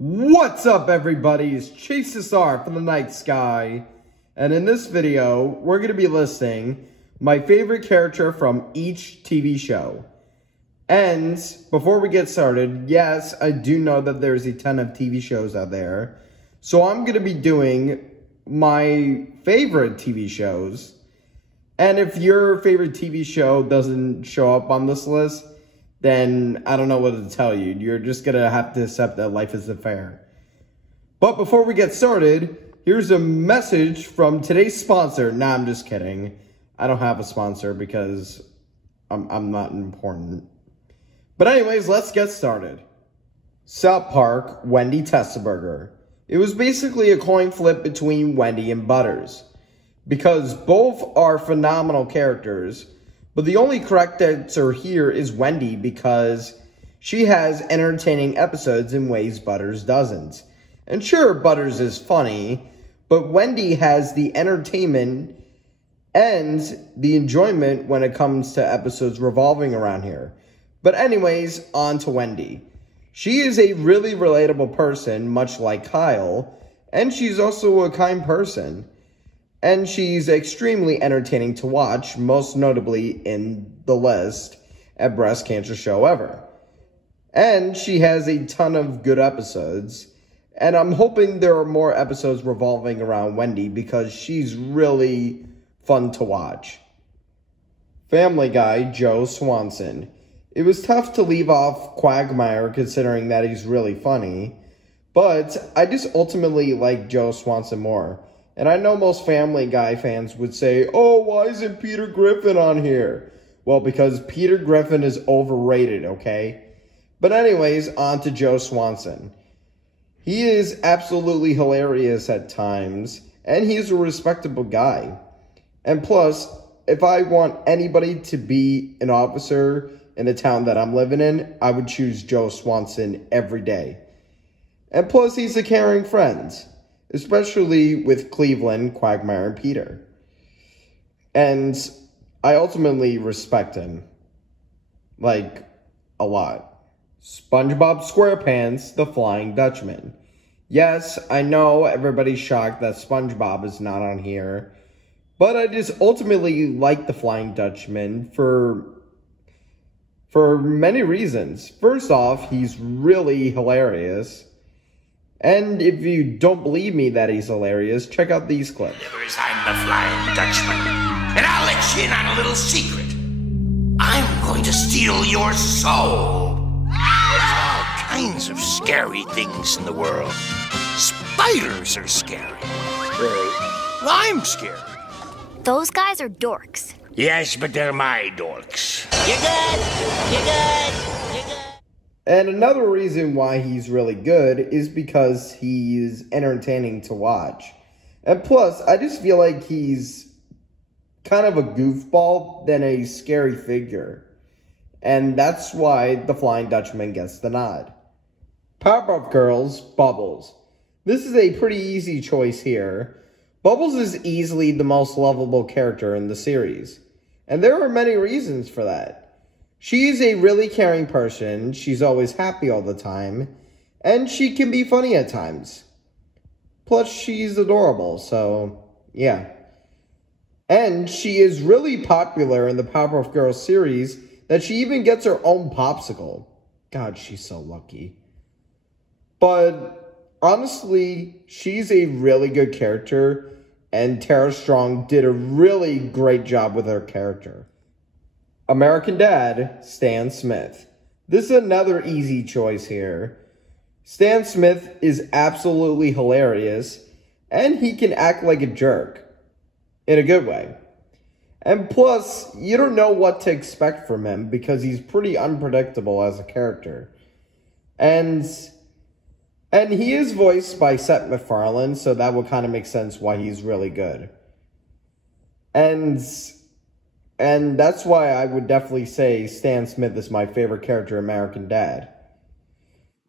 What's up, everybody? It's Chase the Star from the night sky, and in this video we're going to be listing my favorite character from each TV show. And before we get started, yes, I do know that there's a ton of TV shows out there, so I'm going to be doing my favorite TV shows. And if your favorite TV show doesn't show up on this list, then I don't know what to tell you. You're just going to have to accept that life isn't fair. But before we get started, here's a message from today's sponsor. Nah, I'm just kidding. I don't have a sponsor because I'm not important. But anyways, let's get started. South Park, Wendy Testaburger. It was basically a coin flip between Wendy and Butters, because both are phenomenal characters. But the only correct answer here is Wendy, because she has entertaining episodes in ways Butters doesn't. And sure, Butters is funny, but Wendy has the entertainment and the enjoyment when it comes to episodes revolving around here. But anyways, on to Wendy. She is a really relatable person, much like Kyle, and she's also a kind person. And she's extremely entertaining to watch, most notably in the list at Breast Cancer Show Ever. And she has a ton of good episodes, and I'm hoping there are more episodes revolving around Wendy because she's really fun to watch. Family Guy, Joe Swanson. It was tough to leave off Quagmire considering that he's really funny, but I just ultimately like Joe Swanson more. And I know most Family Guy fans would say, oh, why isn't Peter Griffin on here? Well, because Peter Griffin is overrated, okay? But anyways, on to Joe Swanson. He is absolutely hilarious at times, and he's a respectable guy. And plus, if I want anybody to be an officer in the town that I'm living in, I would choose Joe Swanson every day. And plus, he's a caring friend, especially with Cleveland, Quagmire, and Peter. And I ultimately respect him, like, a lot. SpongeBob SquarePants, the Flying Dutchman. Yes, I know everybody's shocked that SpongeBob is not on here, but I just ultimately like the Flying Dutchman for many reasons. First off, he's really hilarious. And if you don't believe me that he's hilarious, check out these clips. I'm the Flying Dutchman, and I'll let you in on a little secret. I'm going to steal your soul. There's all kinds of scary things in the world. Spiders are scary. Really? I'm scary. Those guys are dorks. Yes, but they're my dorks. You're good. You're good. You're good. And another reason why he's really good is because he's entertaining to watch. And plus, I just feel like he's kind of a goofball than a scary figure. And that's why the Flying Dutchman gets the nod. Powerpuff Girls, Bubbles. This is a pretty easy choice here. Bubbles is easily the most lovable character in the series. And there are many reasons for that. She's a really caring person, she's always happy all the time, and she can be funny at times. Plus, she's adorable, so yeah. And she is really popular in the Powerpuff Girls series that she even gets her own popsicle. God, she's so lucky. But honestly, she's a really good character, and Tara Strong did a really great job with her character. American Dad, Stan Smith. This is another easy choice here. Stan Smith is absolutely hilarious, and he can act like a jerk. In a good way. And plus, you don't know what to expect from him because he's pretty unpredictable as a character. And he is voiced by Seth MacFarlane, so that would kind of make sense why he's really good. And that's why I would definitely say Stan Smith is my favorite character in American Dad.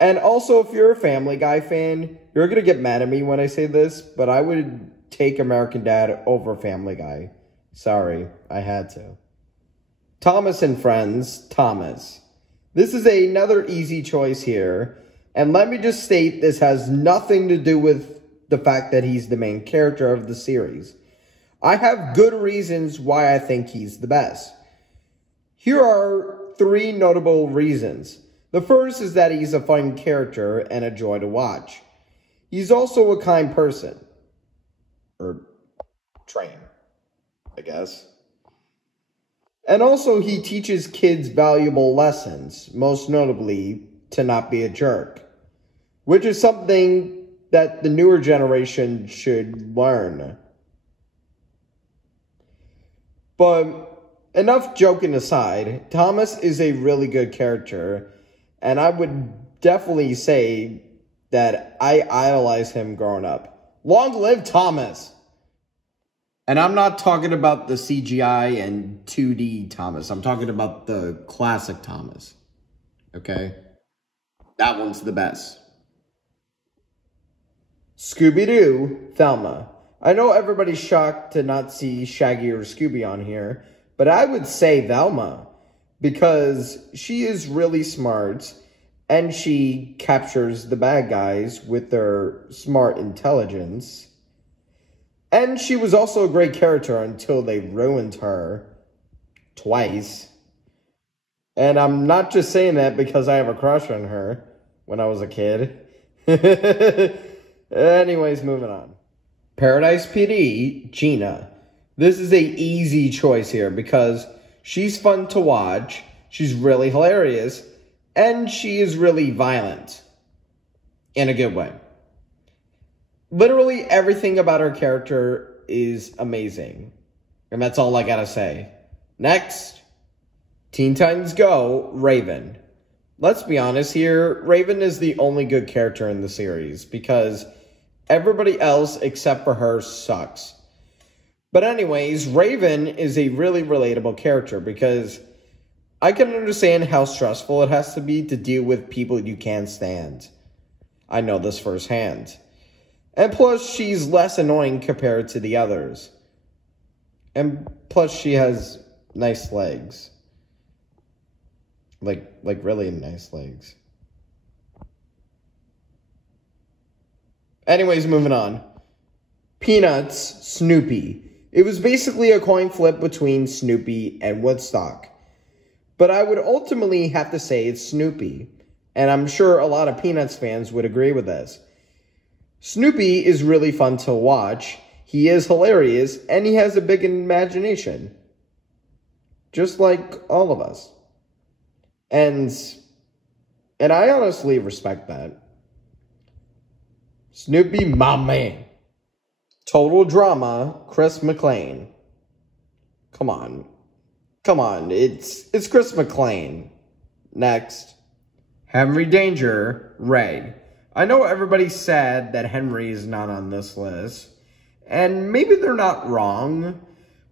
And also, if you're a Family Guy fan, you're going to get mad at me when I say this, but I would take American Dad over Family Guy. Sorry, I had to. Thomas and Friends, Thomas. This is another easy choice here. And let me just state, this has nothing to do with the fact that he's the main character of the series. I have good reasons why I think he's the best. Here are 3 notable reasons. The first is that he's a fun character and a joy to watch. He's also a kind person. Or train, I guess. And also he teaches kids valuable lessons, most notably to not be a jerk, which is something that the newer generation should learn. But enough joking aside, Thomas is a really good character, and I would definitely say that I idolize him growing up. Long live Thomas! And I'm not talking about the CGI and 2D Thomas. I'm talking about the classic Thomas. Okay? That one's the best. Scooby-Doo, Thelma. I know everybody's shocked to not see Shaggy or Scooby on here, but I would say Velma, because she is really smart, and she captures the bad guys with their smart intelligence. And she was also a great character until they ruined her twice. And I'm not just saying that because I have a crush on her when I was a kid. Anyways, moving on. Paradise PD, Gina. This is an easy choice here because she's fun to watch, she's really hilarious, and she is really violent. In a good way. Literally everything about her character is amazing. And that's all I gotta say. Next, Teen Titans Go, Raven. Let's be honest here, Raven is the only good character in the series because everybody else except for her sucks. But anyways, Raven is a really relatable character because I can understand how stressful it has to be to deal with people you can't stand. I know this firsthand. And plus, she's less annoying compared to the others. And plus, she has nice legs. Like really nice legs. Anyways, moving on. Peanuts, Snoopy. It was basically a coin flip between Snoopy and Woodstock. But I would ultimately have to say it's Snoopy. And I'm sure a lot of Peanuts fans would agree with this. Snoopy is really fun to watch, he is hilarious, and he has a big imagination. Just like all of us. And I honestly respect that. Snoopy, my man. Total drama, Chris McClain. Come on, it's Chris McClain. Next. Henry Danger, Ray. I know everybody's sad that Henry is not on this list, and maybe they're not wrong,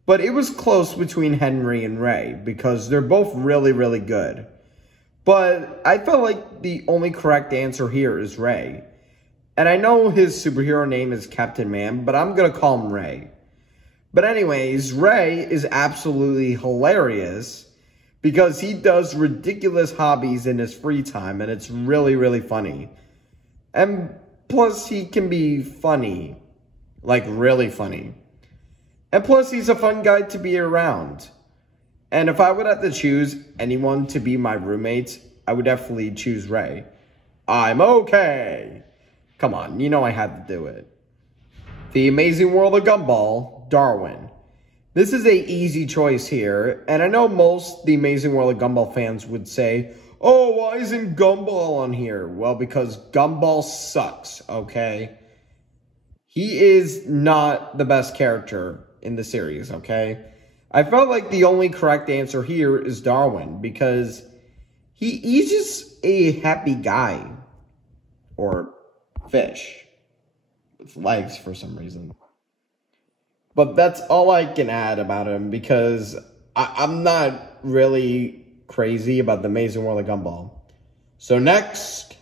but it was close between Henry and Ray, because they're both really, really good. But I felt like the only correct answer here is Ray. And I know his superhero name is Captain Man, but I'm going to call him Ray. But anyways, Ray is absolutely hilarious, because he does ridiculous hobbies in his free time, and it's really, really funny. And plus, he can be funny. Like, really funny. And plus, he's a fun guy to be around. And if I would have to choose anyone to be my roommate, I would definitely choose Ray. I'm okay. Come on, you know I had to do it. The Amazing World of Gumball, Darwin. This is an easy choice here. And I know most The Amazing World of Gumball fans would say, oh, why isn't Gumball on here? Well, because Gumball sucks, okay? He is not the best character in the series, okay? I felt like the only correct answer here is Darwin, because he's just a happy guy. Or fish. With legs for some reason. But that's all I can add about him, because I'm not really crazy about the Amazing World of Gumball. So next,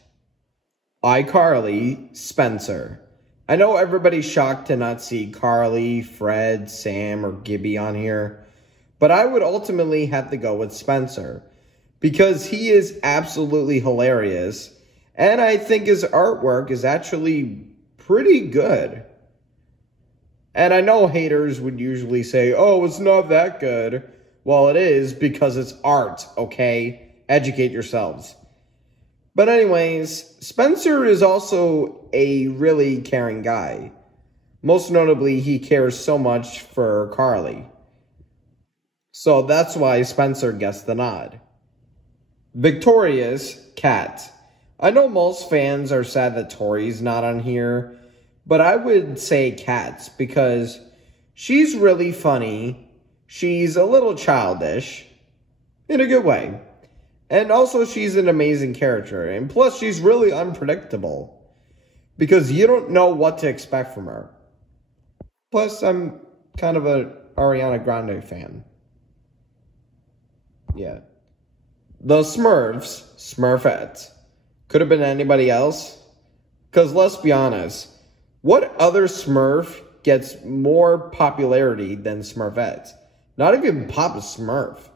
iCarly, Spencer. I know everybody's shocked to not see Carly, Fred, Sam, or Gibby on here, but I would ultimately have to go with Spencer, because he is absolutely hilarious, And I think his artwork is actually pretty good. And I know haters would usually say, oh, it's not that good. Well, it is because it's art, okay? Educate yourselves. But anyways, Spencer is also a really caring guy. Most notably, he cares so much for Carly. So that's why Spencer gets the nod. Victoria's Cat. I know most fans are sad that Tori's not on here, but I would say Cat because she's really funny, she's a little childish, in a good way, and also she's an amazing character, and plus she's really unpredictable, because you don't know what to expect from her. Plus, I'm kind of a Ariana Grande fan. Yeah. The Smurfs, Smurfette. Could have been anybody else. Because let's be honest, what other Smurf gets more popularity than Smurfette? Not even Papa Smurf.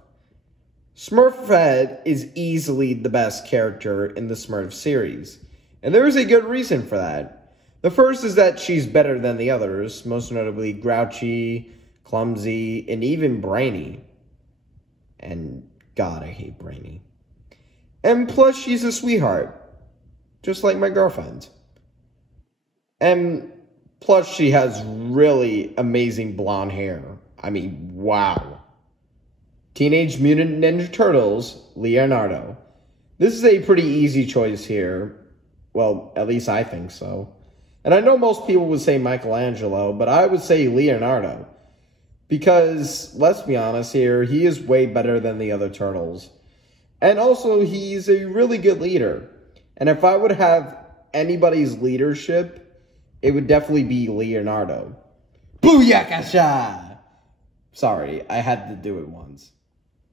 Smurfette is easily the best character in the Smurf series. And there is a good reason for that. The first is that she's better than the others, most notably grouchy, clumsy, and even brainy. And God, I hate brainy. And plus, she's a sweetheart. Just like my girlfriend. And plus, she has really amazing blonde hair. I mean, wow. Teenage Mutant Ninja Turtles, Leonardo. This is a pretty easy choice here. Well, at least I think so. And I know most people would say Michelangelo, but I would say Leonardo. Because, let's be honest here, he is way better than the other turtles. And also, he's a really good leader. And if I would have anybody's leadership, it would definitely be Leonardo. Booyakasha! Sorry, I had to do it once.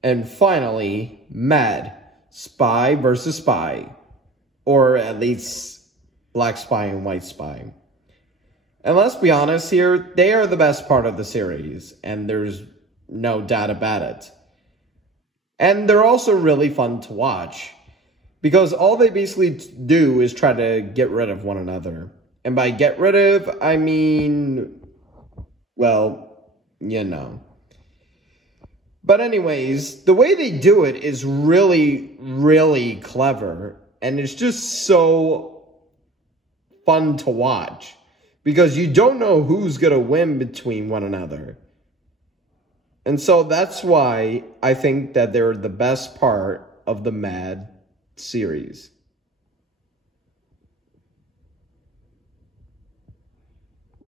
And finally, Mad. Spy versus Spy. Or at least Black Spy and White Spy. And let's be honest here, they are the best part of the series, and there's no doubt about it. And they're also really fun to watch, because all they basically do is try to get rid of one another. And by get rid of, I mean, well, you know. But anyways, the way they do it is really, really clever, and it's just so fun to watch. Because you don't know who's going to win between one another. And so that's why I think that they're the best part of the Mad series.